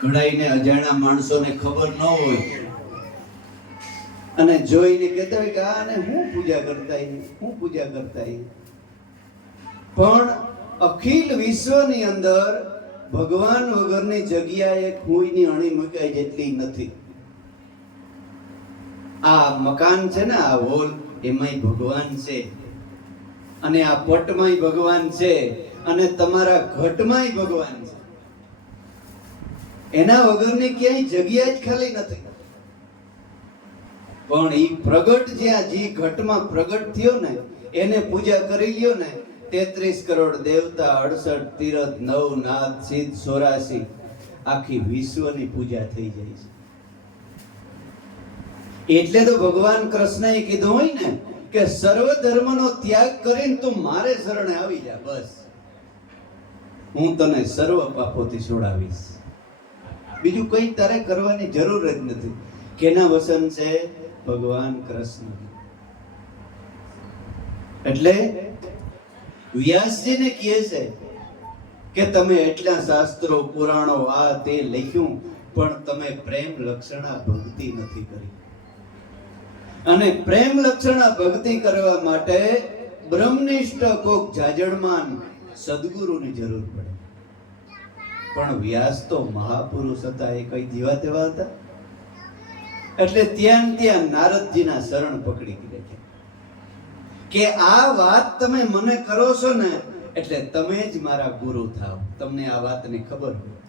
ઘણાઈને અજાણ્યા માણસોને ખબર ન હોય અને જોઈને કહેતા હોય કે આને હું પૂજા કરતા પણ અખિલ વિશ્વની અંદર ભગવાન વગરની જગ્યાએ કોઈની અણી મુકાય જેટલી નથી. આ મકાન છે ને, આ હોલ, એમાંય ભગવાન છે, અને આ પટમાંય ભગવાન છે, અને તમારા ઘટમાંય ભગવાન છે. એના વગરની ક્યાંય જગ્યા જ ખાલી નથી. પણ ઈ પ્રગટ જ્યાં જે ઘટમાં પ્રગટ થયો ને એને પૂજા કરી લ્યો ને, 33 કરોડ દેવતા, 68 તીરથ, 9 નાથ, સિદ્ધ 84, આખી વિશ્વની પૂજા થઈ જાય છે. એટલે તો ભગવાન કૃષ્ણએ કીધું હોય ને કે સર્વ ધર્મનો ત્યાગ કરીને તું મારે શરણે આવી જા, બસ હું તને સર્વ પાપોથી છોડાવીશ. બીજું કઈ તારે કરવાની જરૂર જ નથી. કેના વસન છે? ભગવાન કૃષ્ણ. એટલે વ્યાસજીને કહે છે કે તમે એટલા શાસ્ત્રો, પુરાણો, આ તે લખ્યું, પણ તમે પ્રેમ લક્ષણા ભક્તિ નથી કરી. અને પ્રેમ લક્ષણા ભક્તિ કરવા માટે બ્રહ્મનિષ્ઠ કોક જાજડમાન સદગુરુની જરૂર પડે. પણ વ્યાસ તો મહાપુરુષ હતા, એ કઈ જીવા તેવા હતા. એટલે ત્યાં નારદજીના શરણ પકડી લીધા કે આ વાત તમે મને કરો છો ને એટલે તમે જ મારા ગુરુ થાવ. તમને આ વાતની ખબર હોય.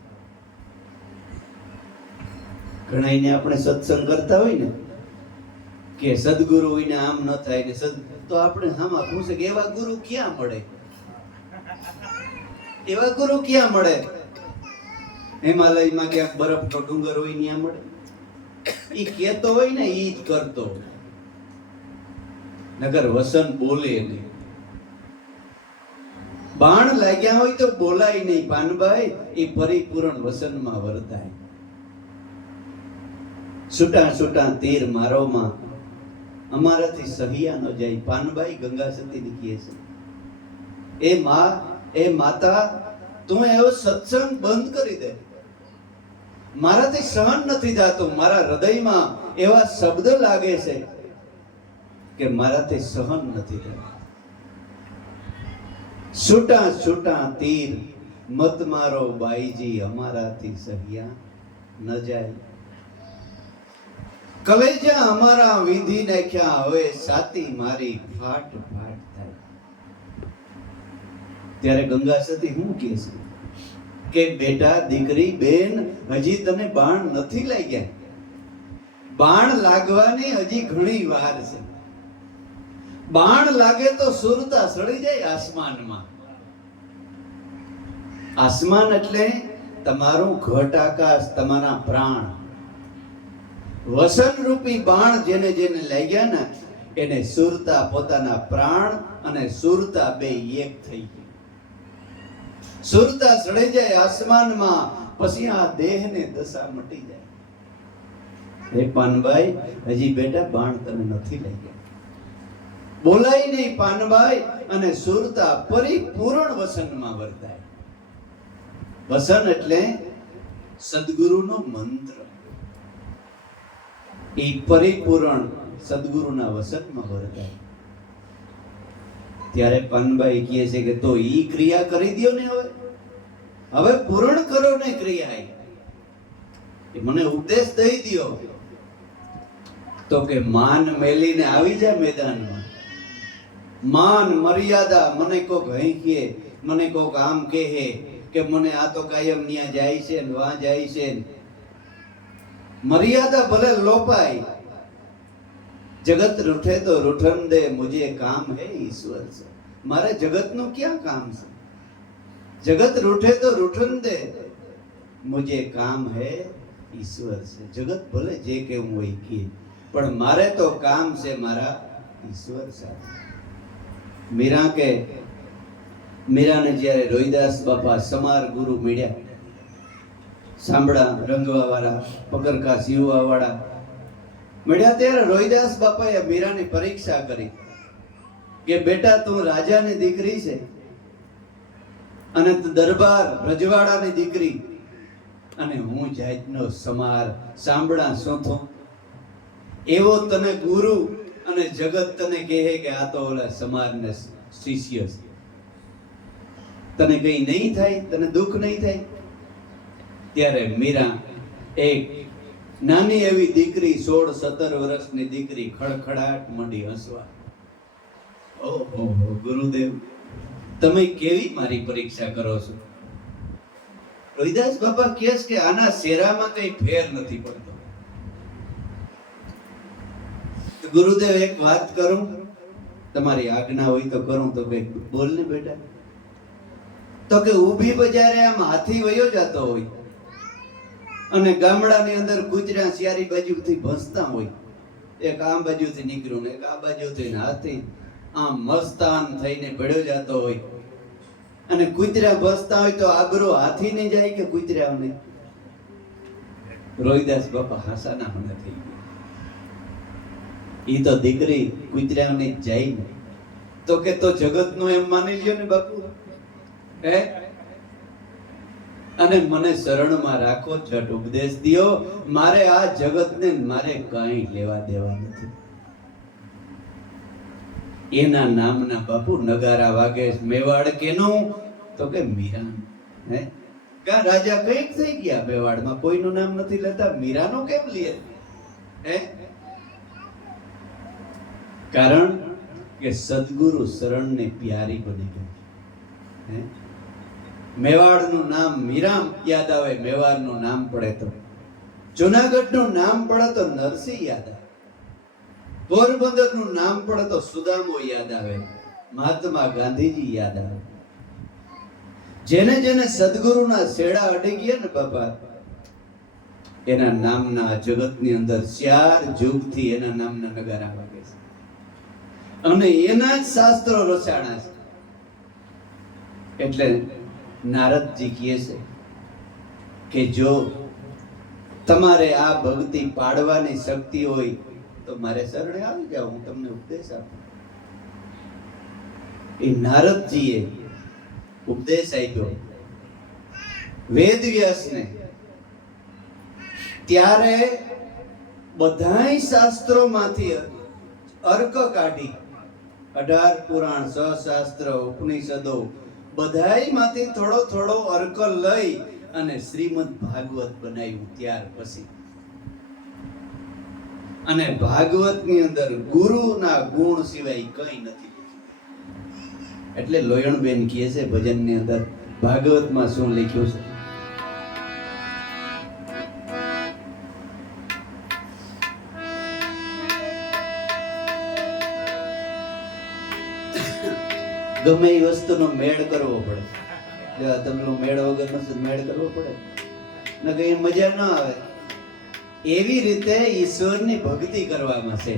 ઘણાઈને આપણે સત્સંગ કરતા હોય ને કે સદગુરુ વિના આમ ન થાય ને તો આપણે હામાં પૂછે કે એવા ગુરુ ક્યાં મળે? એવા ગુરુ ક્યાં મળે? હિમાલયમાં ક્યાંક બરફનો ડુંગર હોય ત્યાં મળે? ઈ કેતો હોય ને ઈ જ કરતો, નગર વસન બોલે નહીં. બાણ લાગ્યા હોય તો બોલાય નહીં પાનભાઈ, એ પરિપૂર્ણ વસનમાં વર્તાય. છૂટા છૂટા તીર મારોમાં અમારાથી સહિયા ન જાય. પાનભાઈ ગંગા સતીની કહે છે, એ માતા તું એવો સત્સંગ બંધ કરી દે, મારાથી સહન નથી થતું. મારા હૃદયમાં એવા શબ્દ લાગે છે કે મારાથી સહન નથી થતું. છૂટા છૂટા તીર મત મારો બાઈજી, અમારાથી સહિયા ન જાય. કલેજા અમારા વિંધી નાખ્યા, હવે છાતી મારી ફાટ ફાટ થાય. ત્યારે ગંગા સતી શું કહે છે કે બેટા, દીકરી, બેન, હજી તને બાણ નથી લાગ્યા. બાણ લાગવાની હજી ઘણી વાર છે. બાણ લાગે તો સુરતા સડી જાય આસમાનમાં. આસમાન એટલે તમારું ઘટ આકાશ, તમારા પ્રાણ. વસન રૂપી બાણ જેને જેને લાગ્યા ને એને સુરતા, પોતાના પ્રાણ અને સુરતા બે એક થઈ ગઈ. સુરતા સડી જાય આસમાનમાં, પછી આ દેહને દશા મટી જાય. હે પાનભાઈ, હજી બેટા બાણ તમે નથી લાગ્યા. બોલાય નહીં પાનભાઈ, અને સુરતા પરિપૂર્ણ વસનમાં વર્તાય. વસન એટલે સદગુરુનો મંત્ર. એ પરિપૂર્ણ સદગુરુના વસનમાં વર્તાય. ત્યારે પાનભાઈ કહે છે કે તો ઈ ક્રિયા કરી દો ને, હવે પૂર્ણ કરો ને ક્રિયા. એ મને ઉપદેશ દઈ દો. તો કે માન મેલીને આવી જા મેદાનમાં. માન મર્યાદા, મને કોક અહીં કહે, મને કોક આમ કહે કે મને આ તો કાયમ ન્યા જાય છે ને વાં જાય છે. મર્યાદા ભલે લોપાય. જગત રૂઠે તો રૂઠન દે, મુજે કામ હે ઈશ્વર છે. મારે જગતનું ક્યાં કામ છે? જગત રૂઠે તો રૂઠન દે, મુજે કામ હે ઈશ્વર છે. જગત ભલે જે કેવું હોય કે, પણ મારે તો કામ છે મારા ઈશ્વર સાથે. મીરાને જ્યારે રોહિદાસ બાપા સમાર ગુરુ મળ્યા, સાંભળા રંગવા વાળા, પગરખા સીવવા વાળા મળ્યા, ત્યારે રોહિદાસ બાપાએ મીરાની પરીક્ષા કરી કે બેટા, તું રાજાની દીકરી છે અને દરબાર રજવાડાની દીકરી, અને હું જાતનો સમાર સાંભળા સોથો. એવો તને ગુરુ અને જગત તને કહે કે આ તો ઓલા સમારને શિષ્ય છે. તને કઈ નહીં થાય, તને દુઃખ નહીં થાય. ત્યારે મીરા એક નાની એવી દીકરી 16-17 વર્ષની દીકરી ખડખડાટ મંડી હસવા. ઓહો ગુરુદેવ, તમે કેવી મારી પરીક્ષા કરો છો. રોહિદાસ બાપા કહે કે આના શેરામાં કઈ ફેર નથી પડતો. ગુરુદેવ એક વાત કરું, તમારી આજ્ઞા હોય તો કરું. તો કઈ બોલ ને બેટા. તો કે ઊભી બજારે આમ હાથી વયો જતો હોય અને ગામડાની અંદર કૂતરા ચારી બાજુથી ભસતા હોય. એક આ બાજુથી નીકળ્યું ને એક આ બાજુથી હાથી આમ મસ્તાન થઈને પડ્યો જતો હોય અને કૂતરા ભસતા હોય તો આબરો હાથી ને જાય કે કૂતરાઓને? રોહિદાસ બાપા હાસાના મને થઈ ગયા. ઈ તો દીકરી કૂતરાઓને જાય ને. તો કે તો જગતનું એમ માની લ્યો ને બાપુ, હે? અને મને શરણમાં રાખો, છઠ ઉપદેશ દિયો. મારે આ જગતને મારે કઈ લેવા દેવા નથી. એના નામના બાપુ નગારા વાગે. મેવાડ કેનું? તો કે મીરા. હે કા રાજા કઈક થઈ ગયા મેવાડમાં, કોઈનું નામ નથી લેતા, મીરાનું કેમ લે? હે કારણ કે સદગુરુ શરણને પ્યારી બની ગઈ. હે મેવાડનું નામ મીરામ યાદ આવે, મેવાડનું નામ પડે તો જુનાગઢનું નામ પડે તો નરસિંહ યાદ આવે, પોરબંદરનું નામ પડે તો સુદામો યાદ આવે, મહાત્મા ગાંધીજી યાદ આવે. જેને જેને સદગુરુના શેડા અડી ગયા ને બાપા, એના નામના જગતની અંદર 4 યુગથી એના નામના નગારા વાગે છે અને એના જ શાસ્ત્રો રચાણા છે. એટલે નારદજી કહે છે કે જો તમારે આ ભક્તિ પાડવાની શક્તિ હોય તો મારે શરણે આવી જાઓ, હું તમને ઉપદેશ આપું. એ નારદજીએ ઉપદેશ આપ્યો વેદ વ્યાસને. ત્યારે બધાય શાસ્ત્રોમાંથી અર્ક કાઢી, 18 પુરાણ, 6 શાસ્ત્ર, ઉપનિષદો બધાય માંથી થોડો થોડો અર્ક લઈ અને શ્રીમદ ભાગવત બનાવ્યું. ત્યાર પછી અને ભાગવતની અંદર ગુરુના ગુણ સિવાય કઈ નથી. એટલે લોયણબેન કહે છે ભજનની અંદર, ભાગવતમાં શું લખ્યું છે? ગમે એ વસ્તુનો મેળ કરવો પડે. જો તમે મેળ વગરનો મેળ કરવો પડે ને કઈ મજા ન આવે. એવી રીતે ઈશ્વરની ભક્તિ કરવામાં છે.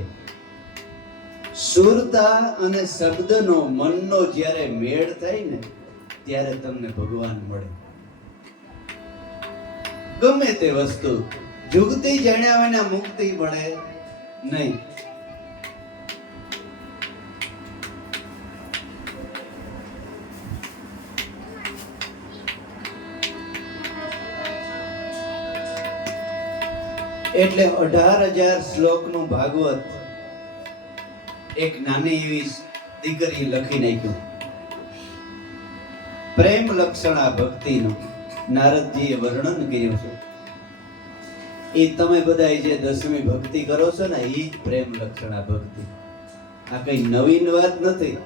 સુરતા અને શબ્દનો, મનનો જ્યારે મેળ થાય ને ત્યારે તમને ભગવાન મળે. ગમે તે વસ્તુ જુગતી જાણ્યા વિના મુક્તિ મળે નહીં. એટલે 18,000 શ્લોકનું ભાગવત એક નાની એવી દીકરી લખી નાખ્યું. પ્રેમ લક્ષણા ભક્તિનું નારદજીએ વર્ણન કર્યું છે. એ તમે બધા જે 10મી ભક્તિ કરો છો ને, એ જ પ્રેમ લક્ષણા ભક્તિ. આ કઈ નવીન વાત નથી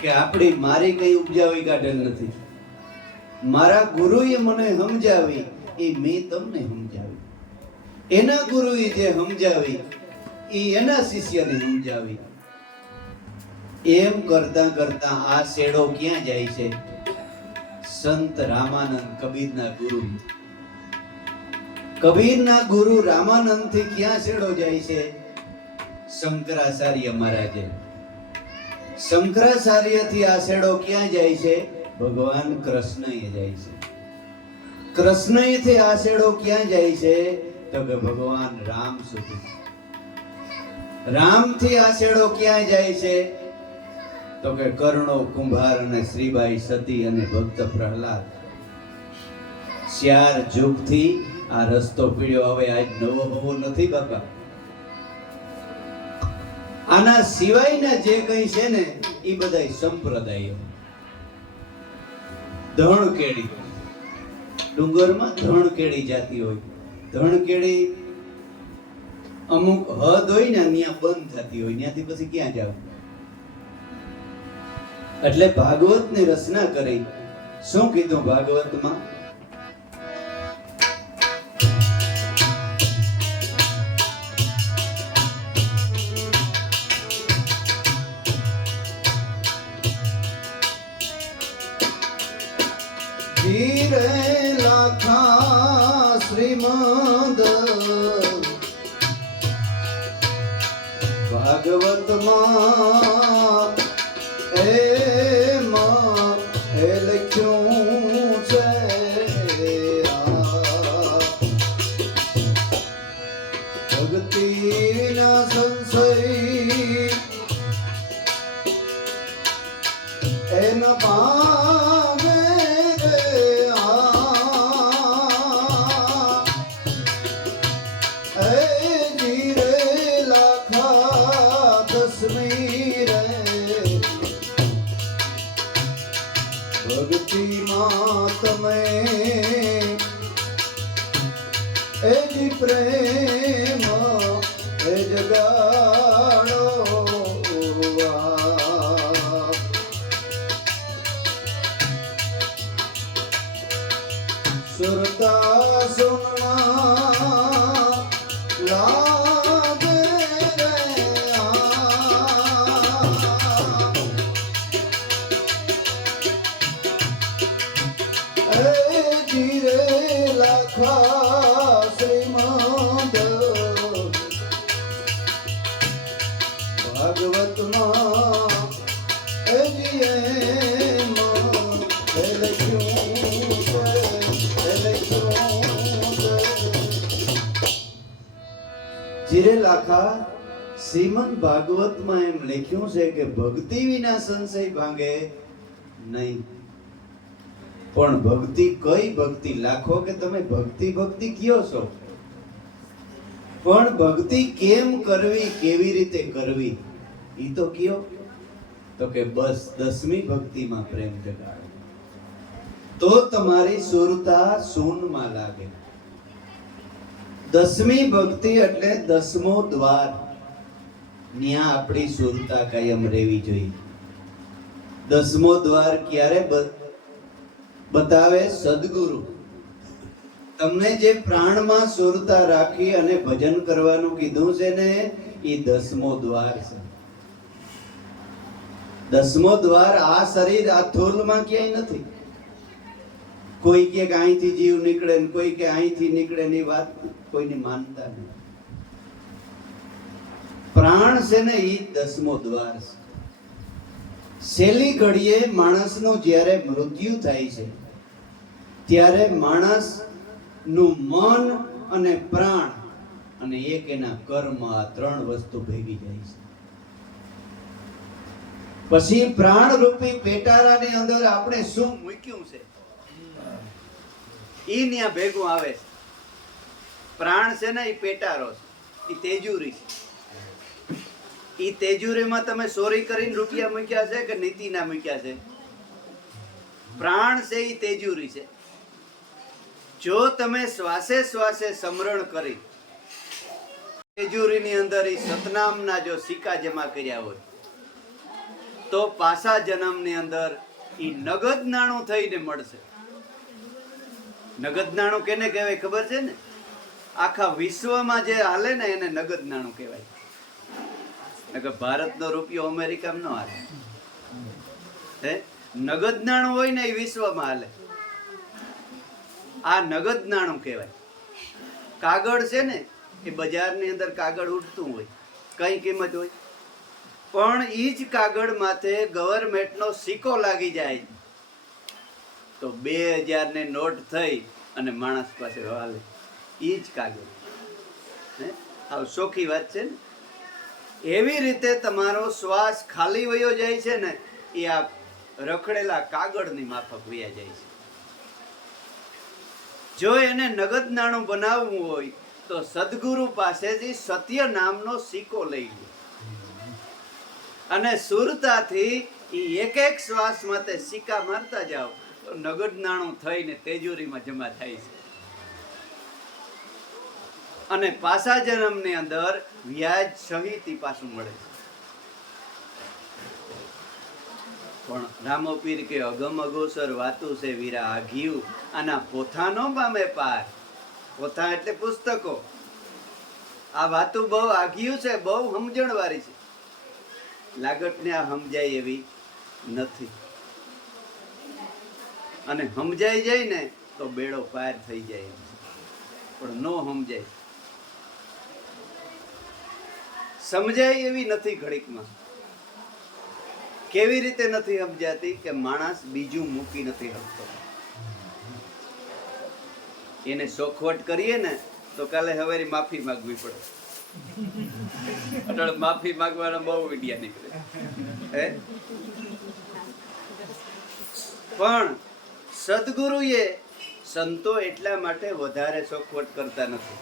કે આપણી મારી કઈ ઉપજાવી કાઢેલ નથી. મારા ગુરુએ મને સમજાવી, એ મેં તમને સમજાવી. એના ગુરુએ જે સમજાવી એ એના શિષ્યને સમજાવી. એમ કરતા કરતા આ શેડો ક્યાં જાય છે? સંત રામાનંદ કબીરના ગુરુ. કબીરના ગુરુ રામાનંદ થી ક્યાં શેડો જાય છે? શંકરાચાર્ય મહારાજે. શંકરાચાર્ય થી આ શેડો ક્યાં જાય છે? ભગવાન કૃષ્ણએ જાય છે. કૃષ્ણએ થી આ શેડો ક્યાં જાય છે? તો કે ભગવાન રામ સુધી. રામ થી આ શેડો ક્યાં જાય છે? તો કે કર્ણો, કુંભાર અને શ્રીબાઈ સતી અને ભક્ત પ્રહલાદ. 4 યુગથી આ રસ્તો પીડ્યો. હવે આજ નવો બહુ નથી બાપા. આના સિવાયના જે કંઈ છે ને એ બધાય સંપ્રદાયો. ધણકેડી, ડુંગરમાં ધણકેડી જાતી હોય. ધણકેડી અમુક હદ હોય ને ત્યાં બંધ થતી હોય, ત્યાંથી પછી ક્યાં જાવ? એટલે ભાગવતની રચના કરી. શું કીધું ભાગવતમાં? ધીરે લાખા શ્રીમદ ભાગવતમાં એમાં એ લખ્યું છે ભક્તિના સંશય એના ભાગે ભક્તિમાં તમે એ જી પ્રેમ એ જગાડો. સુરતા સુનવા લાગે રે ધીરે લાખા શ્રીમદ ભાગવતમાં એ લખ્યું છે, એ લખ્યું છે. જીરે લાખા શ્રીમદ ભાગવતમાં એમ લખ્યું છે કે ભક્તિ વિના સંશય ભાંગે નહીં. પણ ભક્તિ કઈ ભક્તિ? લાખો કે તમે ભક્તિ ભક્તિ કયો છો, પણ ભક્તિ કેમ કરવી, કેવી રીતે કરવી ઈ તો કયો. તો કે બસ 10મી ભક્તિમાં પ્રેમ જગાડો તો તમારી સુરતા સૂનમાં લાગે. 10મી ભક્તિ એટલે 10મો દ્વાર. ન્યા આપણી સુરતા કાયમ રહેવી જોઈએ. 10મો દ્વાર ક્યારે બતાવે? સદગુરુ. તમને જે પ્રાણમાં સુરતા રાખી અને ભજન કરવાનું કીધું છે ને એ 10મો દ્વાર છે. 10મો દ્વાર આ શરીર આ થોલમાં ક્યાંય નથી. કોઈ કે અહીંથી જીવ નીકળે ને કોઈ કે અહીંથી નીકળે ની વાત કોઈની માનતા નહીં. પ્રાણ છે ને એ 10મો દ્વાર છે. છેલ્લી ઘડીએ માણસનું જ્યારે મૃત્યુ થાય છે ત્યારે માણસનું મન અને પ્રાણ અને એક એના કર્મ, આ 3 વસ્તુ ભેગી જાય છે. પછી પ્રાણ રૂપી પેટારાની અંદર આપણે શું મૂક્યું છે ઈ ન્યા ભેગું આવે છે. પ્રાણ છે ને એ પેટારો છે, એ તેજુરી છે. ઈ તેજુરીમાં તમે ચોરી કરીને રૂપિયા મૂક્યા છે કે નીતિના મૂક્યા છે? પ્રાણ છે ઈ તેજુરી છે. જો તમે શ્વાસે શ્વાસે સમરણ કરી તેજુરીની અંદર ઈ સતનામના જો સિક્કા જમા કર્યા હોય તો પાછા જન્મની અંદર ઈ નગદ નાણું થઈને મળશે. નગદ નાણું કેને કહેવાય ખબર છે ને? આખા વિશ્વમાં જે હાલે ને એને નગદ નાણું કહેવાય. ભારતનો રૂપિયો અમેરિકામાં ન હાલે. હે, નગદ નાણું હોય ને એ વિશ્વમાં હાલે. આ નગદ નાણું કહેવાય. કાગળ છે ને એ બજારની અંદર કાગળ ઉડતું હોય, કઈ કિંમત હોય, પણ ઈ જ કાગળ માથે ગવર્મેન્ટનો સિક્કો લાગી જાય તો 2000 ને નોટ થઈ અને માણસ પાસે હાલે. ઈ જ કાગળ. હે, આ સોખી વાત છે ને. એવી રીતે તમારો શ્વાસ ખાલી વયો જાય છે ને એ આ રખડેલા કાગળની માફક વયા જાય છે. જો એને નગદ નાણું બનાવવું હોય તો સદગુરુ પાસેથી સત્ય નામનો સિક્કો લઈ લે અને સુરતાથી એક એક શ્વાસ માટે સિક્કા મારતા જાઓ તો નગદ નાણું થઈને તેજોરીમાં જમા થાય છે અને પાછા જન્મની અંદર વ્યાજ સહિત પાછું મળે છે. પણ રામો પીર કે અગમ અગોસર વાતું છે વીરા આઘિયું આના પોથાનો પામે પાર. પોથા એટલે પુસ્તકો. આ વાતું બહુ આઘિયું છે, બહુ સમજણવાળી છે. લાગતને આ સમજાય એવી નથી અને સમજાઈ જાય ને તો બેડો પાર થઈ જાય પણ નો સમજાય. સમજાય એવી નથી ઘડીકમાં. કેવી રીતે નથી સમજાતી કે માણસ બીજું મૂકી નથી શકતો. એને સોખવટ કરીએ ને તો કાલે હવે માફી માંગવી પડે. અટલ માફી માંગવાના બહુ વિડિયા નીકળે હે. પણ સદગુરુએ સંતો એટલા માટે વધારે સોખવટ કરતા નથી.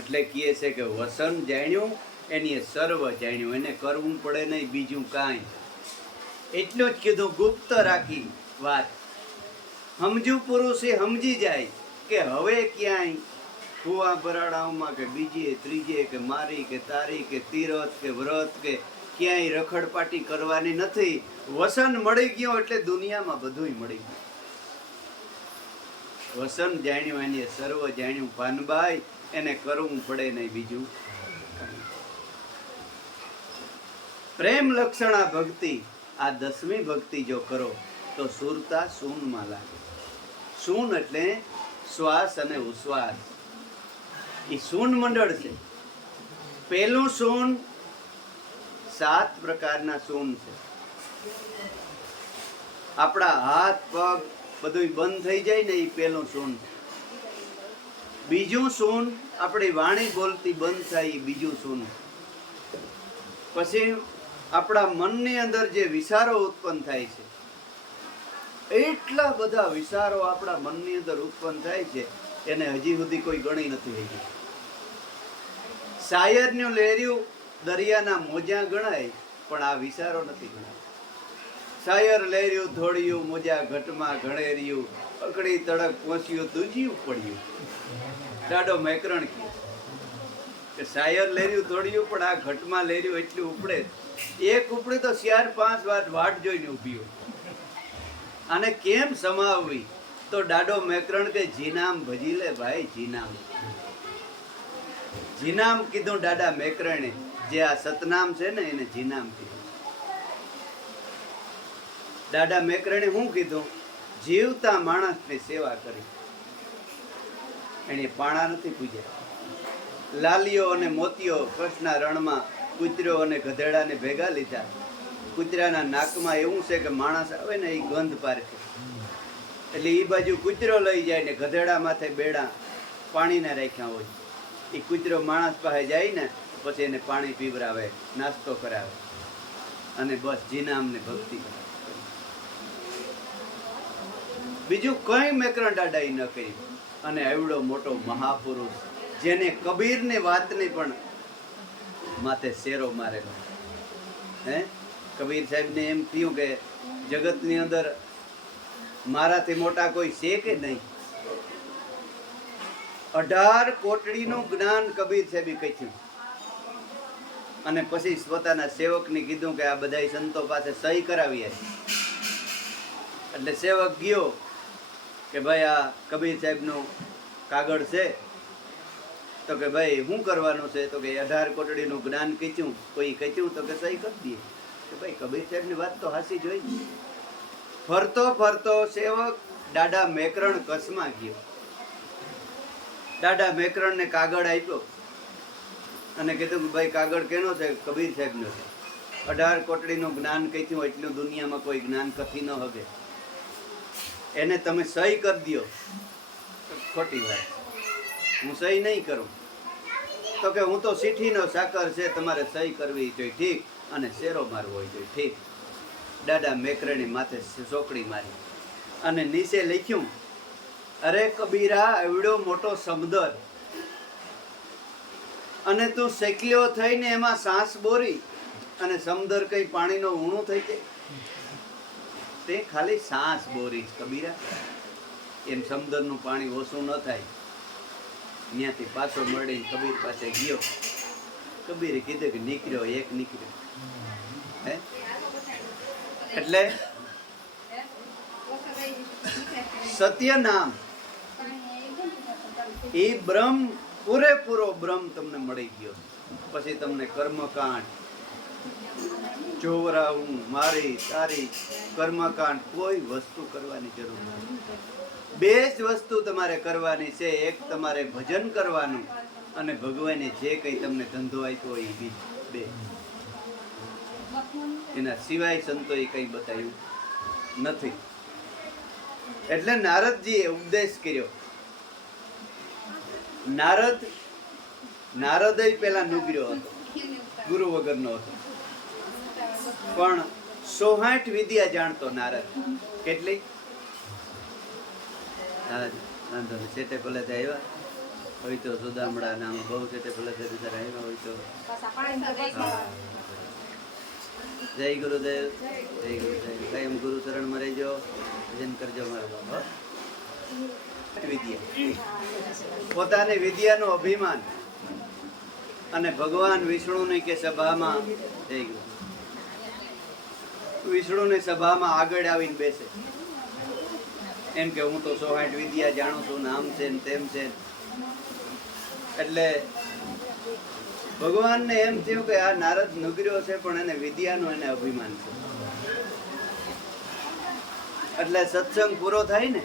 એટલે કહે છે કે વસન જાણ્યું એની સર્વ જાણ્યું, એને કરવું પડે નહીં બીજું કાંઈ. એટલું જ કીધું, ગુપ્ત રાખી વાત. સમજુ પુરુષે સમજી જાય કે હવે ક્યાંય કુવા બરાડાઓમાં કે બીજે ત્રીજે કે મારી કે તારી કે તીરથ કે વ્રત કે ક્યાંય રખડપાટી કરવાની નથી. વસન મળી ગયો એટલે દુનિયામાં બધુંય મળી ગયું. વસન જાણ્યું એને સર્વ જાણ્યું ભાનભાઈ, એને કરવું પડે નહીં બીજું. પ્રેમ લક્ષણા ભક્તિ, આ 10મી ભક્તિ જો કરો તો સુરતા શૂનમાં લાગે. શૂન એટલે શ્વાસ અને ઉશ્વાસ. એ શૂન મંડળ છે. પહેલું શૂન 7 પ્રકારના શૂન છે. આપણા હાથ પગ બધું બંધ થઈ જાય ને, એ પહેલું શૂન. બીજું શૂન આપણી વાણી બોલતી બંધ થાય, એ બીજું શૂન. પછી આપણા મનની અંદર જે વિચારો ઉત્પન્ન થાય છે, એટલા બધા વિચારો આપણા મનની અંદર ઉત્પન્ન થાય છે, એને હજી સુધી કોઈ ગણી નથી થઈ. શાયરનું લહેર્યું દરિયાના મોજા ગણાય, પણ આ વિચારો નથી ગણાય. શાયર લહેર્યું ધોળિયું મોજા ઘટમાં ઘણેર્યું, અકડી તડક પહોંચ્યું દૂજ્યું પડ્યું. દાડો મેકરણ કે શાયર લહેર્યું ધોળિયું, પણ આ ઘટમાં લહેર્યું એટલું ઉપડે. એક ઉપડે તો 4-5 વાર વાટ જોઈને ઊભી હોય. આને કેમ સમાવવી? તો દાડો મેકરણ કે જીનામ ભજી લે ભાઈ, જીનામ. જીનામ કીધું દાદા મેકરણે. જે આ સતનામ છે ને એને જીનામ કીધું. દાદા મેકરણે શું કીધું? જીવતા માણસની સેવા કરી. એને પાણા નથી પૂજ્યા. લાલીઓ અને મોતીઓ કૃષ્ણના રણમાં કૂતર્યો અને ગધેડાને ભેગા લીધા. કૂતરાના નાકમાં એવું છે કે માણસ આવે ને એ ગંધ પારખે, એટલે એ બાજુ કૂતરો લઈ જાય ને ગધેડા માથે બેડા પાણીના રાખ્યા હોય. એ કૂતરો માણસ પાસે જાય ને પછી એને પાણી પીવરાવે, નાસ્તો કરાવે અને બસ જીનામને ભક્તિ કરે. બીજું કઈ મેકરણ દાદાઈ ન કરી. અને એવડો મોટો મહાપુરુષ જેને કબીરની વાતની પણ માથે શેરો મારેલો. હે, કબીર સાહેબને એમ થયું કે જગતની અંદર મારાથી મોટા કોઈ છે કે નહીં. 18 કોટડીનું જ્ઞાન કબીર સાહેબે કહ્યું. અને પછી પોતાના સેવકને કીધું કે આ બધા સંતો પાસે સહી કરાવીએ. એટલે સેવક ગયો કે ભાઈ આ કબીર સાહેબનું કાગળ છે. તો કે ભાઈ શું કરવાનું છે? તો કે 18 કોટડીનું જ્ઞાન કીધું. કોઈ કીધું તો કે સહી કરી દઈએ. કે ભાઈ કબીર સાહેબની વાત તો હાસી જોઈ. ફરતો ફરતો સેવક દાદા મેકરણ કચ્છમાં ગયો. દાદા મેકરણને કાગળ આપ્યો અને કીધું કે ભાઈ કાગળ કેનો છે? કબીર સાહેબનો છે. 18 કોટડીનું જ્ઞાન કીધું, એટલું દુનિયામાં કોઈ જ્ઞાન કથી ન હગે. એને તમે સહી કરી દો. ખોટી વાત, હું સહી નહીં કરું. તો કે હું તો સીઠીનો સાકર છે, તમારે સહી કરવી જોઈએ ઠીક, અને શેરો મારવો હોય જોઈએ ઠીક. દાદા મેકરણી માથે ચોકડી મારી અને નીચે લખ્યું અરે કબીરા, એવડો મોટો સમુદ્ર અને તું શેકલ્યો થઈને એમાં સાસ બોરી અને સમુદ્ર કઈ પાણીનો ઊણું થઈ જાય? તે ખાલી સાસ બોરી કબીરા. એમ સમુદ્રનું પાણી ઓછું ન થાય. ત્યાંથી પાછો મળી કબીર પાસે ગયો. કબીરે કીધું કે નીકળ્યો એક નીકળ્યો. હે એટલે સત્ય નામ એ બ્રહ્મ, પૂરેપૂરો બ્રહ્મ તમને મળી ગયો. પછી તમને કર્મકાંડ, ચોવરાવું, મારી તારી કર્મકાંડ કોઈ વસ્તુ કરવાની જરૂર નથી. બે જ વસ્તુ તમારે કરવાની છે. એક તમારે ભજન કરવાનું અને ભગવાને જે કઈ તમને ધંધો આપ્યો એ બે. એના સિવાય સંતોએ કઈ બતાવ્યું નથી. એટલે નારદજીએ ઉપદેશ કર્યો. નારદ પેલા નુગર્યો હતો, ગુરુ વગરનો હતો, પણ 108 વિદ્યા જાણતો નારદ. કેટલી? વાંધો નહીં, સેટે ભલે આવ્યા હોય તો સુદામડા નામ બહુ સેટે ભલે આવ્યા હોય તો. જય ગુરુદેવ, જય ગુરુદેવ. કાયમ ગુરુ ચરણમાં રહેજો, ભજન કરજો મારા બાબા. વિદ્યા, પોતાની વિદ્યાનું અભિમાન અને ભગવાન વિષ્ણુની કે સભામાં, જય ગુરુ, વિષ્ણુની સભામાં આગળ આવીને બેસે એમ કે હું તો 108 વિદ્યા જાણું છું, નામ છે ને તેમ છે. એટલે ભગવાનને એમ થયું કે આ નારદ નુગર્યો છે પણ એને વિદ્યાનું એને અભિમાન છે. એટલે સત્સંગ પૂરો થાય ને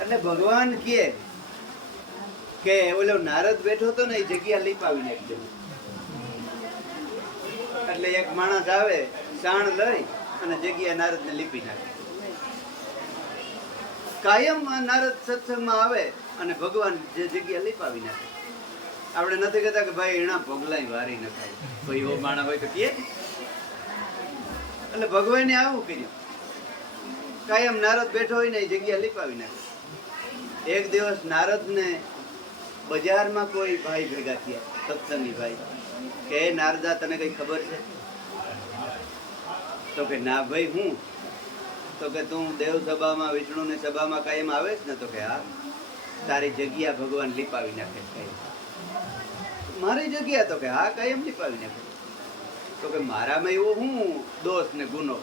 એટલે ભગવાન કે ઓલો નારદ બેઠો હતો ને એ જગ્યા લીપાવી નાખજો. એટલે એક માણસ આવે, સાણ લઈ અને જગ્યા નારદ ને લીપી નાખે. કાયમ નારદ સત્સંગમાં આવે અને ભગવાન જે જગ્યા લીપાવી નાખે. આપણે નથી કહેતા કે ભાઈ એના પગલાય વારી નખાય, કોઈ એવો માણસ હોય તો કે. એટલે ભગવાને આવું કર્યું, કાયમ નારદ બેઠો હોય ને એ જગ્યા લીપાવી નાખે. એક દિવસ નારદ ને બજારમાં કોઈ ભાઈ ભેગા થયા, સત્સંગી ભાઈ, કે નારદા તને કઈ ખબર છે? તો કે ના ભાઈ હું. તો કે તું દેવ સભામાં, વિષ્ણુની સભામાં કાયમ આવે છે ને? તો કે હા. તારી જગ્યા ભગવાન લીપાવી નાખે છે. મારી જગ્યા? તો કે હા, કાયમ લીપાવી નાખે. તો કે મારામાં એવો હું દોષ ને ગુનો?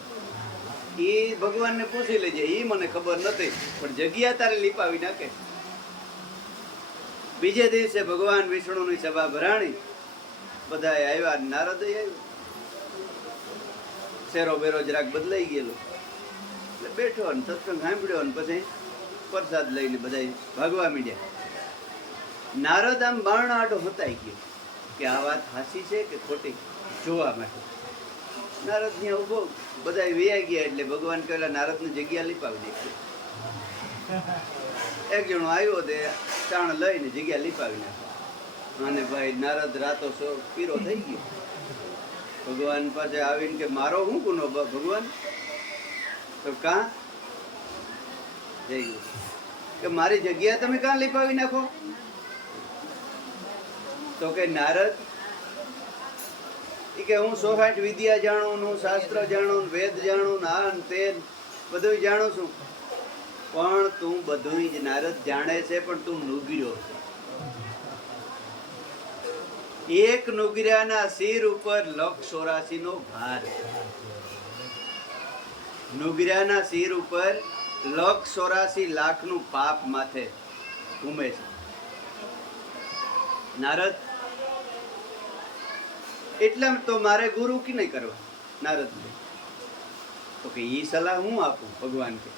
એ ભગવાનને પૂછી લેજે, એ મને ખબર નથી, પણ જગ્યા તારે લીપાવી નાખે. બીજે દિવસે ભગવાન વિષ્ણુની સભા ભરાણી, બધા આવ્યા, નારદ આવ્યો. શેરો બેરો જરાક બદલાઈ ગયેલો એટલે બેઠો ને સત્સંગ સાંભળ્યો ને પછી પ્રસાદ લઈને બધા ભાગવા માંડ્યા. નારદ આમ બારણાટો હતાઈ ગયો કે આ વાત હાસી છે કે ખોટી, જોવા માટે. નારદ ત્યાં ઉભો, બધા વ્યા ગયા એટલે ભગવાન કહેલા નારદની જગ્યા લીપાવી દે. એક જણો આવ્યો તે ચાણ લઈને જગ્યા લીપાવી નાખી. અને ભાઈ નારદ રાતો પીરો થઈ ગયો. ભગવાન પાસે આવીને કે મારો શું ગુનો ભગવાન? તો કાં જઈ ગયું કે મારી જગ્યા તમે કાં લીપાવી નાખો? તો કે નારદ કે હું 108 વિદ્યા જાણું, હું શાસ્ત્ર જાણું, વેદ જાણું, આ તે બધું જાણું છું, પણ તું બધું જ નારદ જાણે છે, પણ તું નુગર્યો છે. એક નુગર્યાના શિર ઉપર 184 નો ભાર. નુગર્યાના શિર ઉપર 184 લાખનું પાપ માથે ઘૂમે છે. નારદ એટલા તો મારે ગુરુ કે નહીં કરવા? નારદ તો કે ઈ સલાહ હું આપું? ભગવાન કે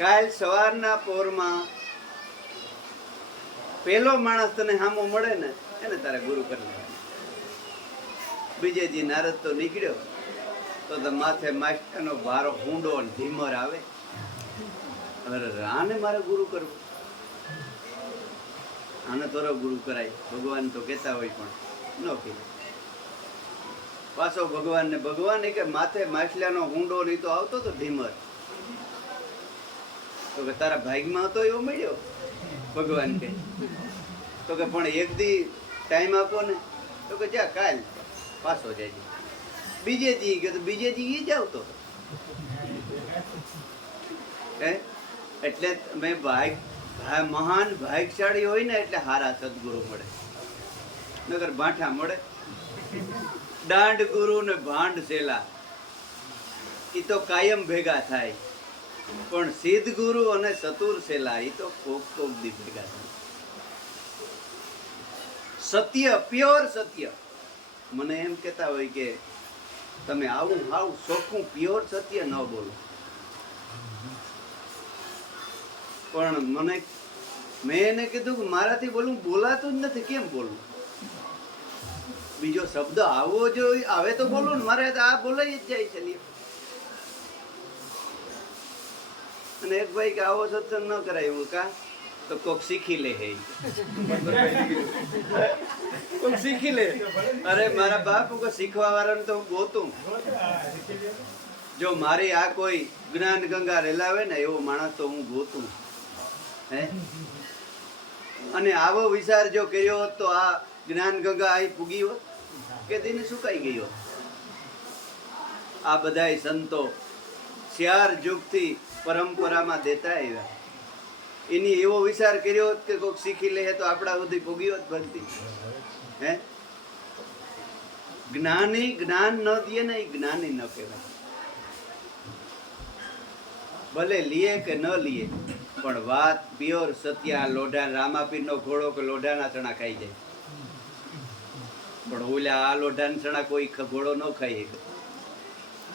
કાલ સવારના પોરમાં પેલો માણસ તને સામો મળે ને એને તારે ગુરુ કરી લેવાનો. બીજે દી નારદ તો નીકળ્યો તો માથે માસ્ટરનો ભારો હુંડો અને ધીમર આવે. આને મારે ગુરુ કરવું? આને તોરો ગુરુ કરાય? ભગવાન તો કહેતા હોય પણ ન કહે. પાછો ભગવાનને ભગવાન કે માથે માછલાનો હુંડો નહીં તો આવતો તો ઢીમર, તો કે તારા ભાગમાં હતો એવો મળ્યો. ભગવાન કે તો કે પણ એક દી ટાઈમ આપો ને, તો કે જા કાલ પાછો જાય. બીજે દી ગયો તો બીજે દી જ આવતો. એટલે મેં મહાન ભાગ્યશાળી હોય ને એટલે હારા સદગુરુ મળે, નગર ભાઠા મળે. દાંડ ગુરુ ને ભાંડ સેલા એ તો કાયમ ભેગા થાય, પણ સિદ્ધ ગુરુ અને ચતુર સેલા એ તો કોક કોક દી ભેગા થાય. સત્ય, પ્યોર સત્ય. મને એમ કહેતા હોય કે તમે આવું ચોખ્ખું પ્યોર સત્ય ન બોલો, પણ મેં એને કીધું કે મારાથી બોલાતું જ નથી, કેમ બોલવું? બીજો શબ્દ આવવો જોઈએ, આવે તો બોલું ને, મારે આ બોલાઈ જ જાય છે. અને એક ભાઈ કે આવો સત્સંગ ન કરાય, હું કા તો કોક શીખી લે. કોક શીખી લે. અરે મારા બાપ કોઈ શીખવા વાળાને તો હું ગોતું. જો મારી આ કોઈ જ્ઞાન ગંગા રેલાવે ને એવો માણસ તો હું ગોતું. અને આવો વિચાર જો કર્યો હોત તો આ જ્ઞાન ગંગા અહીં પૂગી હોત કે દિન સુકાઈ ગઈ હોત. આ બધાય સંતો 4 યુગથી પરંપરામાં દેતા આવ્યા, એની એવો વિચાર કર્યો હોત કે કોઈક શીખી લે તો આપણા સુધી પૂગી હોત ભક્તિ. જ્ઞાની જ્ઞાન ન દે ને એ જ્ઞાની ન કહેવાય. ભલે લીએ કે ન લીએ, પણ વાત પ્યોર સત્ય. લોઢા રામાપીરનો ઘોડો કે લોઢાના ચણા ખાઈ જાય, પણ ઓલા આ લોઢાના ચણા કોઈ ઘોડો ન ખાઈ શકે.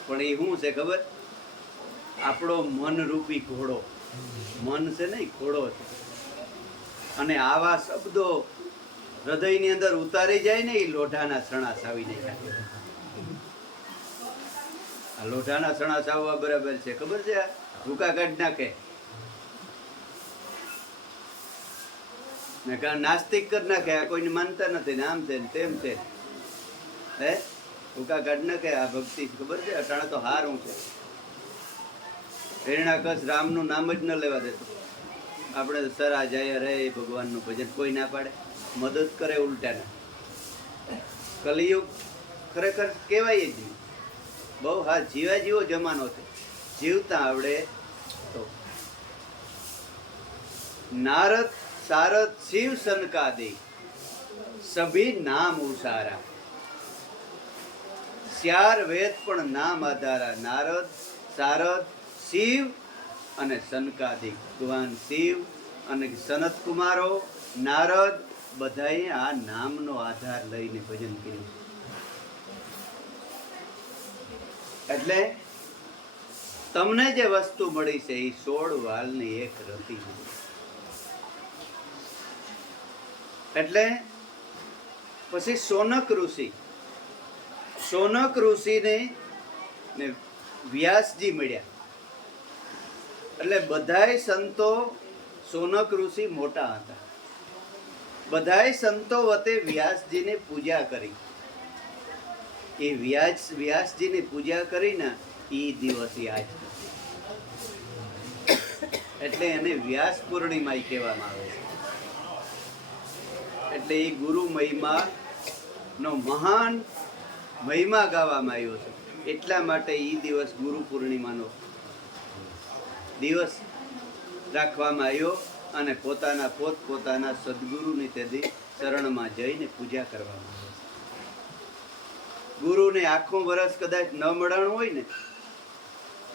પણ એ શું છે ખબર? આપણો મન રૂપી ઘોડો. મન છે ને ઘોડો છે, અને આવા શબ્દો હૃદયની અંદર ઉતારી જાય ને એ લોઢાના ચણા સાવીને ખાય. આ લોઢાના ચણા સાવવા બરાબર છે, ખબર છે? ભૂકા કાઢ નાખે ને નાસ્તિક કરી નાખે. આ કોઈને માનતા નથી ને આમ છે ને તેમ છે, ભૂકા કાઢ નાખે. આ ભક્તિ ખબર છે? અટાણે તો હારું છે. હિરણાકશ રામનું નામ જ ન લેવા દેતો. આપણે સરા જાય રે ભગવાનનું ભજન કોઈ ના પાડે, મદદ કરે ઉલટાના. કલિયુગ ખરેખર કહેવાય જ નહીં. બહુ હા જીવા જીવો જમાનો છે, જીવતા આવડે તો. નારદ સારદ શિવ સનકાદિ સભી નામ ઉસારા. 4 વેદ પણ નામ આધારા. નારદ, સારદ, શિવ અને સનકાદિક. ભગવાન શિવ અને સનત કુમારો, નારદ બધાએ આ નામનો આધાર લઈને ભજન કર્યું. એટલે તમને જે વસ્તુ મળી છે એ 16 વાલની એક રતી. એટલે પછી સોનક ઋષિને વ્યાસજી મળ્યા. એટલે બધાય સંતો, સોનક ઋષિ મોટા હતા, બધાય સંતો વતે વ્યાસજીની પૂજા કરી. એ વ્યાસજીની પૂજા કરીને એ દિવસ આજ, એટલે એને વ્યાસ પૂર્ણિમા કહેવામાં આવે છે. એટલે એ ગુરુ મહિમા નો મહાન મહિમા ગાવામાં આવ્યો છે. એટલા માટે એ દિવસ ગુરુ પૂર્ણિમાનો દિવસ રાખવામાં આવ્યો, અને પોતાના સદગુરુની તેથી શરણમાં જઈને પૂજા કરવામાં આવે. ગુરુને આખું વર્ષ કદાચ ન મળવાનું હોય ને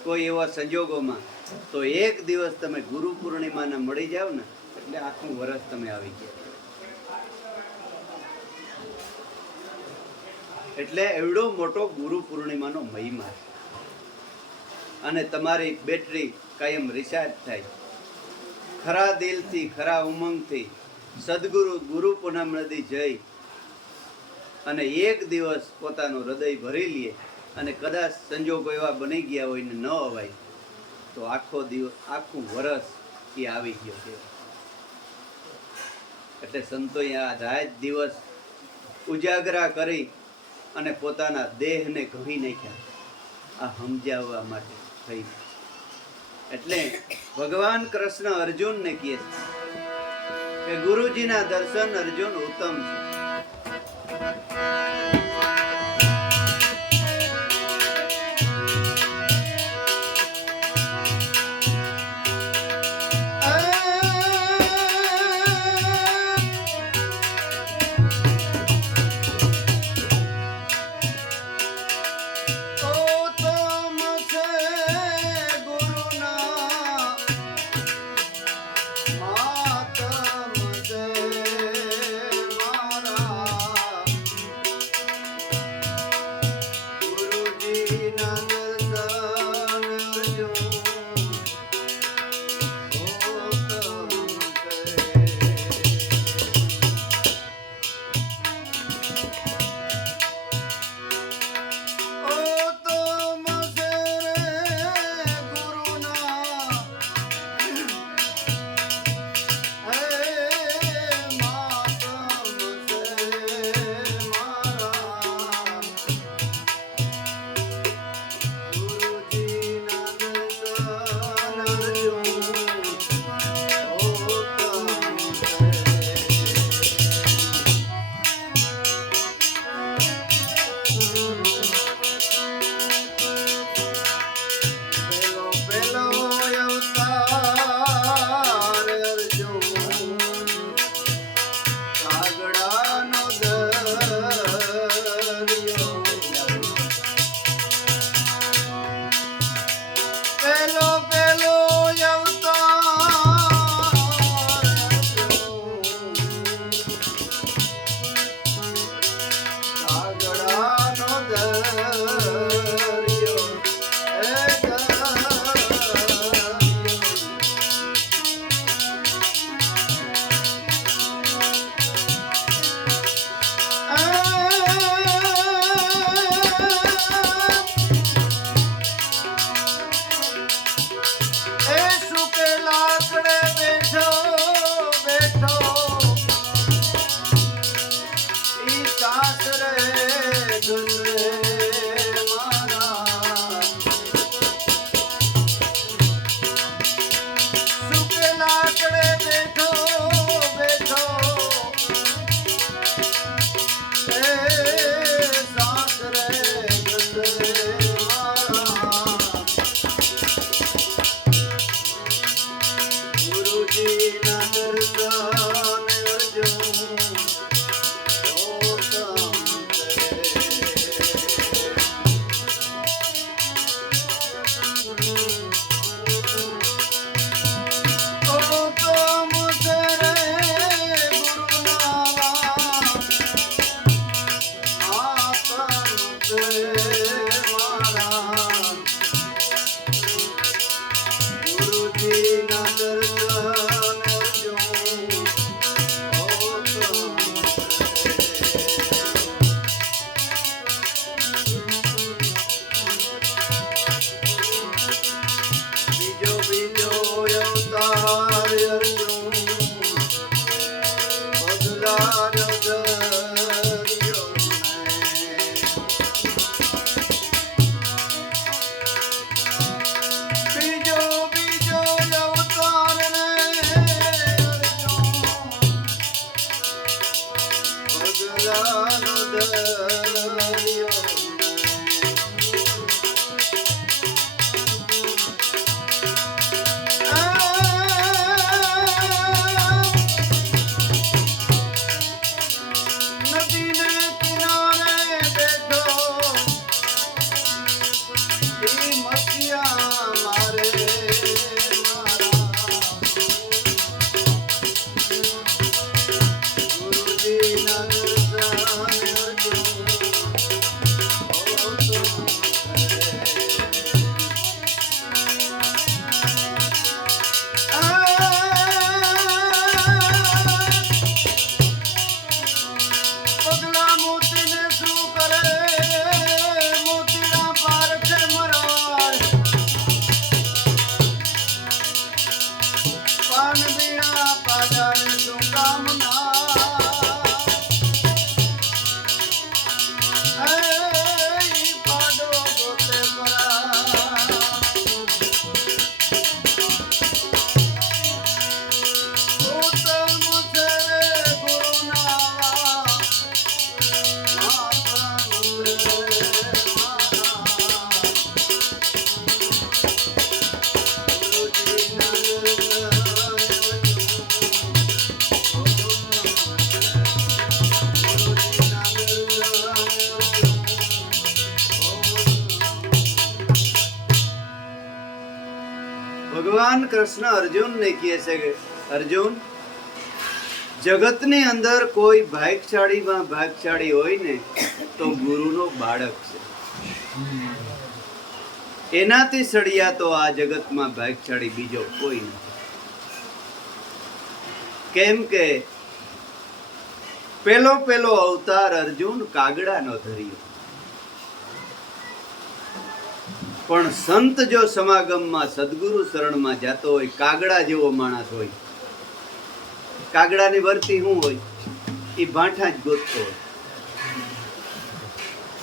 કોઈ એવા સંજોગોમાં, તો એક દિવસ તમે ગુરુ પૂર્ણિમાને મળી જાવ ને એટલે આખું વર્ષ તમે આવી ગયા. એટલે એવડો મોટો ગુરુ પૂર્ણિમાનો મહિમા છે. અને તમારી બેટરી કાયમ રિચાર્જ થાય. ખરા દિલથી, ખરા ઉમંગથી સદગુરુ ગુરુ પૂનમ નદી જઈ અને એક દિવસ પોતાનું હૃદય ભરી લે, અને કદાચ સંજોગો એવા બની ગયા હોય ને ન અવાય, તો આખો દિવસ, આખું વર્ષ એ આવી ગયો છે. એટલે સંતોએ આ રાત દિવસ ઉજાગરા કરી અને પોતાના દેહને ઘણી નાખ્યા આ સમજાવવા માટે થઈ. એટલે ભગવાન કૃષ્ણ અર્જુનને કહે છે કે ગુરુજીના દર્શન અર્જુન ઉત્તમ છે. ભગવાન કૃષ્ણ અર્જુનને કહે છે કે અર્જુન, જગતની અંદર કોઈ ભાગ્યશાળીમાં ભાગ્યશાળી હોય ને તો ગુરુનો બાળક છે. એનાથી સળિયા તો આ જગતમાં ભાગ્યશાળી બીજો કોઈ નથી. કેમ કે પેલો અવતાર અર્જુન કાગડાનો ધર્યો. પણ સંત જો સમાગમમાં સદગુરુ શરણમાં જતો હોય, કાગડા જેવો માણસ હોય. કાગડાની વર્તી શું હોય? એ ભાંઠા જ ગોતતો હોય.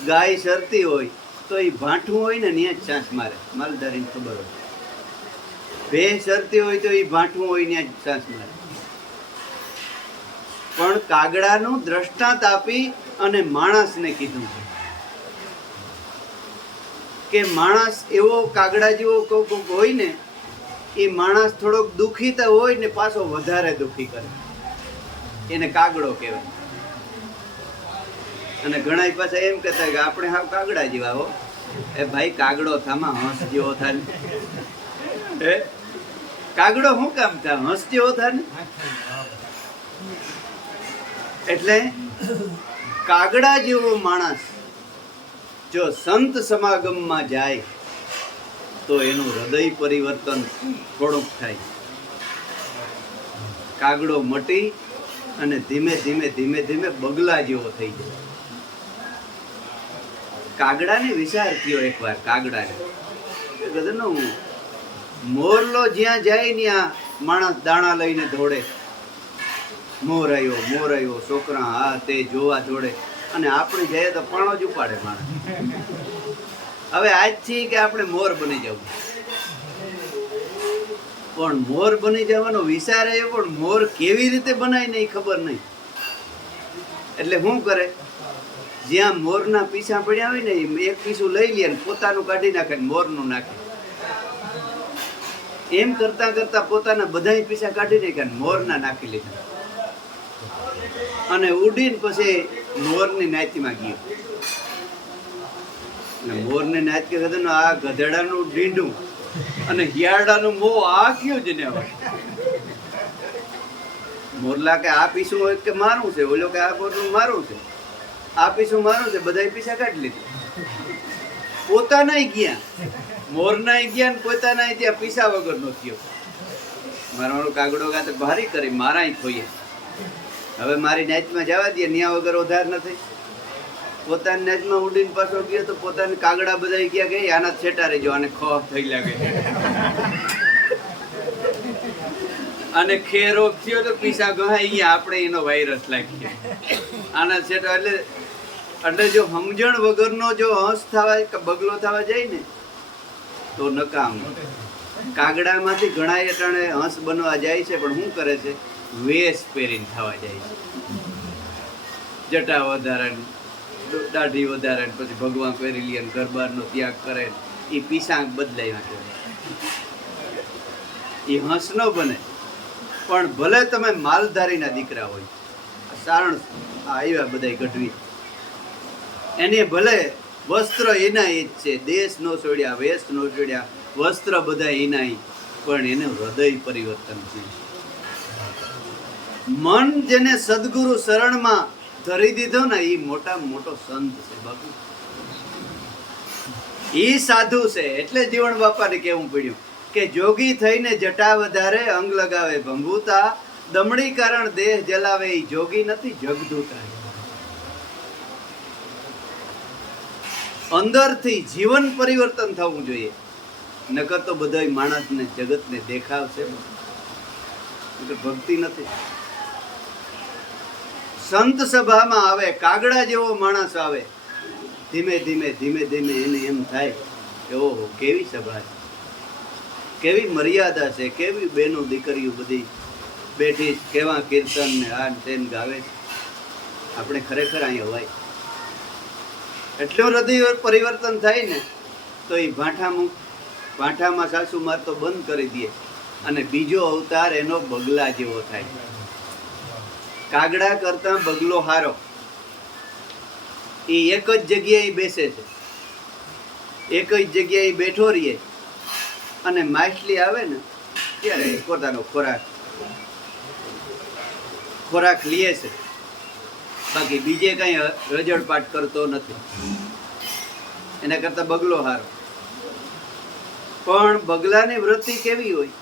ગાય શરતી હોય તો એ ભાંઠું હોય ને ત્યાં જ ચાંસ મારે, માલધારીને ખબર હોય. ભેંસ શરતી હોય તો એ ભાંઠું હોય ત્યાં જ ચાંસ મારે. પણ કાગડાનું દ્રષ્ટાંત આપી અને માણસને કીધું કે માણસ એવો કાગડા જેવો કોક હોય ને, એ માણસ થોડોક દુઃખી તો હોય ને પાછો વધારે દુઃખી કરે, એને કાગડો કહેવાય. અને ઘણા પાછા એમ કહેતા કે આપણે હાવ કાગડા જેવા હો. એ ભાઈ કાગડો થામાં હંસ જેવો થાય. કાગડો શું કામ થાય? હંસ જેવો થાય ને. એટલે કાગડા જેવો માણસ જો સંત સમાગમમાં જાય તો એનું હૃદય પરિવર્તન થોડુંક થાય. કાગડો મટી અને ધીમે ધીમે બગલા જેવો થઈ જાય. કાગડાને વિચાર થયો એકવાર. કાગડાને મોરલો જ્યાં જાય ત્યાં માણસ દાણા લઈને દોડે. મોર આવ્યો, છોકરા આ તે જોવા દોડે. અને આપણે જઈએ તો પાણો જ ઉપાડે માણસ. હવે આજથી કે આપણે મોર બની જવું. પણ મોર બની જવાનો વિચાર આવ્યો, પણ મોર કેવી રીતે બનાય ને એ ખબર નહીં. એટલે શું કરે, જ્યાં મોરના પીછા પડ્યા હોય ને એક પીછું લઈ લે ને પોતાનું કાઢી નાખે ને મોરનું નાખે. એમ કરતા કરતા પોતાના બધા પીછા કાઢી નાખ્યા ને મોરના નાખી લીધા. અને ઉડીને પછી મોરની નાચમાં ગયો. મોરની નાચ કે આ ગધેડાનું ડીંડું અને હિયાડાનું મોં આ કયું જ ને. મોરલા કે આ પીછું હોય કે મારું છે, ઓલો કે આ મોરનું મારું છે, આ પીછું મારું છે. બધા પીછા કાઢી લીધા. પોતાના ગયા, મોરના ગયા ને પોતાના ત્યાં પીછા વગર નો થયો. મારો કાગડો ગાતે ભારી કરી મારા ખોઈએ. હવે મારી નાચમાં જવા દે, ન્યા વગર ઉધાર નથી. પોતાની નાચમાં ઉડીને પાછો ગયો તો પોતાની કાગડા બધા ગયા કે આના છેટા રહેજો, આને ખોફ થઈ લાગે. અને ખેરો થયો તો પીસા ગહાઈ ગયા. આપણે એનો વાયરસ લાગી આના છેટા. એટલે જો સમજણ વગરનો જો હંસ થવા કે બગલો થવા જાય ને તો નકામ. કાગડામાંથી ઘણા અટાણે હંસ બનવા જાય છે, પણ શું કરે છે, વેશ પહેરીને થવા જાય છે. જટા વધારે, દાઢી વધારે, પછી ભગવાન પહેરી લે, ગરબારનો ત્યાગ કરે, એ પીસાંગ બદલાઈ નાખે. એ હંસ ન બને. પણ ભલે તમે માલધારીના દીકરા હોય, સારણ આવ્યા બધા ગઢવી, એને ભલે વસ્ત્ર એના એ જ છે, દેશ નો છોડ્યા, વેશ નો છોડ્યા, વસ્ત્ર બધા એના, પણ એનું હૃદય પરિવર્તન છે. મન જેને સદગુરુ શરણમાં ધરી દીધો ને એ મોટામાં મોટો સંત છે બાપુ. એ સાધુ છે. એટલે જીવણ બાપાને કેવું પડ્યું કે જોગી થઈને જટા વધારે, અંગ લગાવે ભંભૂતા, દમડી કારણ દેહ જલાવે. એ જોગી નથી, જગદૂતા. અંદરથી જીવન પરિવર્તન થવું જોઈએ. નકર તો બધા માણસને જગતને દેખાવશે, ભક્તિ નથી. સંત સભામાં આવે, કાગડા જેવો માણસ આવે, ધીમે ધીમે એને એમ થાય કે ઓહો કેવી સભા છે, કેવી મર્યાદા છે, કેવી બેનો દીકરીઓ બધી બેઠી, કેવા કીર્તન ને આ તેન ગાવે. આપણે ખરેખર અહીંયા હોય એટલું હૃદય પરિવર્તન થાય ને તો એ ભાંઠામાં સાસુ માર તો બંધ કરી દે અને બીજો અવતાર એનો બગલા જેવો થાય. કાગડા કરતા બગલો હારો. એ એક જ જગ્યાએ બેસે છે, એક જ જગ્યાએ બેઠો રહીએ અને માછલી આવે ને ત્યારે પોતાનો ખોરાક લે છે, બાકી બીજે કઈ રજળપાટ કરતો નથી. એના કરતા બગલો હારો. પણ બગલાની વૃત્તિ કેવી હોય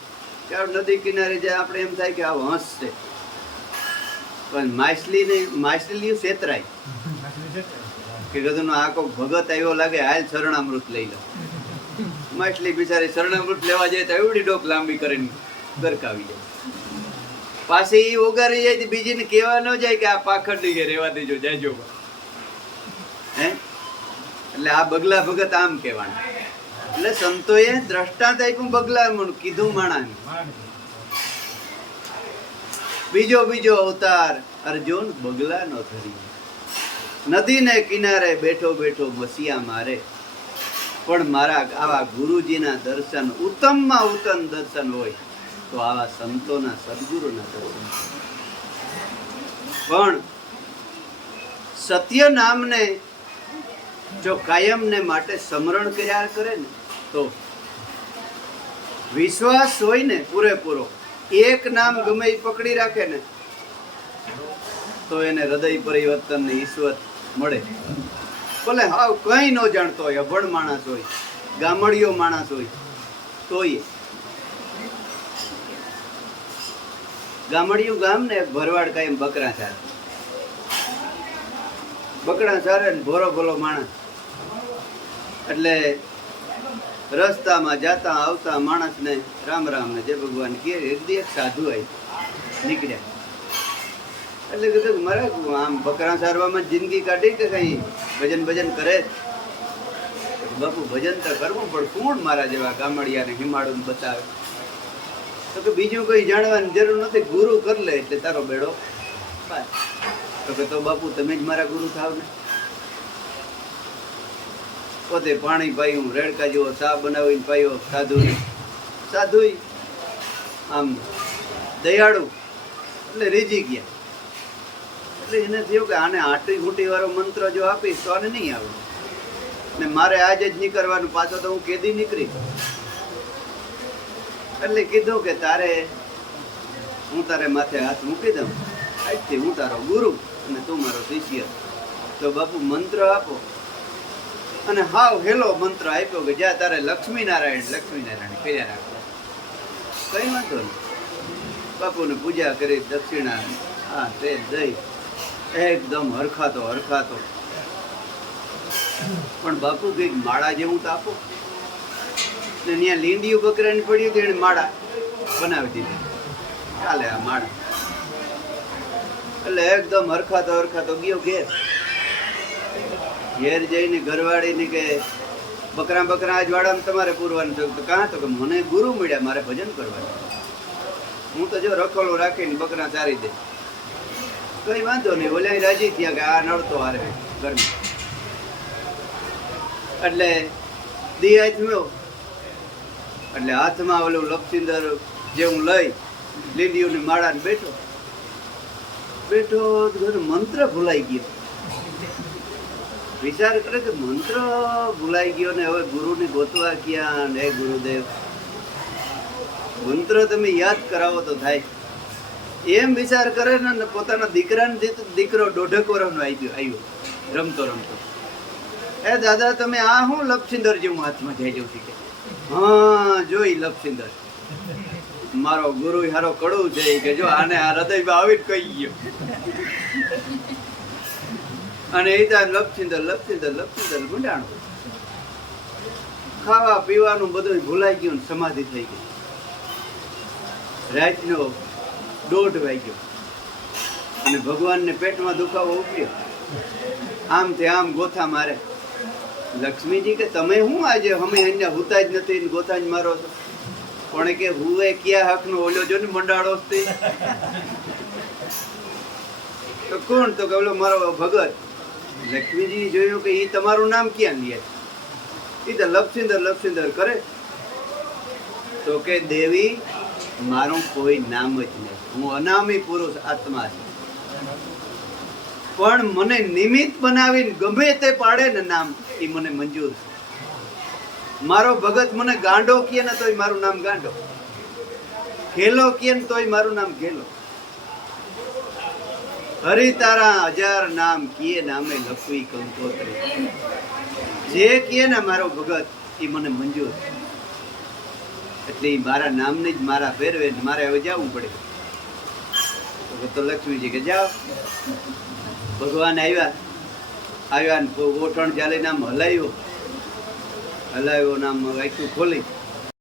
કે નદી કિનારે જાય આપણે એમ થાય કે આ હંસ છે, પણ માછલી છેતરાય કે ગધનો આ કોક ભગત આવ્યો લાગે, હાલ શરણામૃત લઈ લો. માછલી બિચારી શરણામૃત લેવા જાય તો એવડી ડોક લાંબી કરીને ગરકાવી જાય. પાછી એ ઓગારી જાય તો બીજીને કહેવા ન જાય કે આ પાખંડી કે રેવા દેજો જાજો. હે એટલે આ બગલા ભગત આમ કહેવાનું. એટલે સંતોએ દ્રષ્ટાંત આપ્યું બગલા કીધું માણાને. બીજો અવતાર અર્જુન બગલા નો ધરી, નદીને કિનારે બેઠો બેઠો મસીયા મારે. પણ મારા આવા ગુરુજીના દર્શન ઉત્તમમાં ઉત્તમ દર્શન હોય તો આવા સંતોના સદગુરુના દર્શન. પણ સત્ય નામને જો કાયમને માટે સ્મરણ કર્યા કરે ને તો વિશ્વાસ હોય ને પૂરેપૂરો, એક નામ ગમે એ પકડી રાખે ને તો એને હૃદય પરિવર્તન ને ઈશ્વર મળે. ભલે હાવ કઈ ન જાણતો હોય, અભણ માણસ હોય, ગામડિયો માણસ હોય તોય. ગામડિયું ગામ ને ભરવાડ કાયમ બકરા ચારે ને ભોલો માણસ. એટલે રસ્તામાં જાતા આવતા માણસ ને રામ રામ ને જય ભગવાન કે એક સાધુ આવી નીકળ્યા. એટલે કીધું મારે આમ બકરા ચારવામાં જિંદગી કાઢી કે કઈ ભજન કરે? બાપુ ભજન તો કરવું પણ કોણ મારા જેવા ગામડિયાને હિમાડું બતાવે? તો કે બીજું કઈ જાણવાની જરૂર નથી, ગુરુ કરી લે એટલે તારો બેડો પાર. તો કે તો બાપુ તમે જ મારા ગુરુ થાવ ને. પોતે પાણી પાયું, રેડકા જેવો ચા બનાવીને પાયો સાધુને. સાધુ આમ દયાળુ એટલે રીજી ગયા. એટલે એને થયું કે આને આટી ઘૂંટી વાળો મંત્ર જો આપીશ તો આને નહીં આવડે ને મારે આજે જ નીકળવાનું, પાછો તો હું કેદી નીકળી. એટલે કીધું કે હું તારે માથે હાથ મૂકી દઉં, આજથી હું તારો ગુરુ અને તું મારો શિષ્ય. તો બાપુ મંત્ર આપો. અને હાવ હેલો મંત્ર આપ્યો કે જ્યાં તારે લક્ષ્મીનારાયણ કર્યા રાખો. કઈ વાંધો નહીં. બાપુને પૂજા કરી, દક્ષિણા હા તે દઈ એકદમ હરખાતો. પણ બાપુ કઈક માળા જેવું તો આપો ને. ત્યાં લીંડિયું બકરાની પડ્યું હતું, એને માળા બનાવી દીધી. ચાલે આ માળા. એટલે એકદમ હરખાતો ગયો ઘેર જઈને ઘરવાળીને કે બકરા આજ વાળામાં તમારે પૂરવાનું થયું. તો કાં? તો કે મને ગુરુ મળ્યા, મારે ભજન કરવાનું. હું તો જો રખોલું રાખીને બકરા ચારી દે. કઈ વાંધો નહીં. ઓલા રાજી થયા કે આ નડતો હારે ઘરમાં. એટલે દિયા થયો. એટલે હાથમાં ઓલું લપસિંદર જેવું લઈ લીંડીઓની માળાને બેઠો મંત્ર ભૂલાઈ ગયો. વિચાર કરે કે મંત્ર ભૂલાઈ ગયો ને હવે ગુરુને ગોતવા ક્યાં? હે ગુરુદેવ, મંત્ર તમે યાદ કરાવો તો થાય. એમ વિચાર કરે ને પોતાના દીકરો 1.5 વર્ષનો આવ્યો રમતો. એ દાદા તમે આ હું લપસિંદર જેવું હાથમાં જાય જવું શીખે? હા જોઈ લપસિંદર મારો ગુરુ હારો કડવું છે કે જો આને આ હૃદયમાં આવીને કહી ગયો. અને એ લપસિંદર ગુંડાણું. ખાવા પીવાનું બધું ભૂલાઈ ગયું, સમાધિ થઈ ગઈ. રાતનો 1:30 વાગ્યો અને ભગવાનને પેટમાં દુખાવો ઉઠ્યો. આમથી આમ ગોથા મારે. લક્ષ્મીજી કે તમે હું આજે અમે અહીંયા હુતા જ નથી, ગોથા જ મારો છો? પણ કે હુએ ક્યાં હકનો ઓલો જો ને મંડાળો તો કોણ? તો કે ઓલો મારો ભગત. લક્ષ્મીજી જોયું કે એ તમારું નામ ક્યાં લે? એ તો લપસિંદર કરે. તો કે દેવી મારું કોઈ નામ જ નહીં, હું અનામી પુરુષ આત્મા છું. પણ મને નિમિત્ત બનાવીને ગમે તે પાડે ને નામ, એ મને મંજૂર છે. મારો ભગત મને ગાંડો કહે ને તોય મારું નામ ગાંડો, ઘેલો કહે ને તોય મારું નામ ઘેલો. હરિ તારા 1000 નામ કીએ નામે લખવી કંકોત્રી. જે કહે ને મારો ભગત એ મને મંજૂર. એટલે મારા નામને જ મારા ફેરવે મારે હવે જવું પડે. તો લક્ષ્મીજી કે જાઓ. ભગવાન આવ્યા ને ઓઠણ ચાલીને આમ હલાવ્યો નામ આખું ખોલી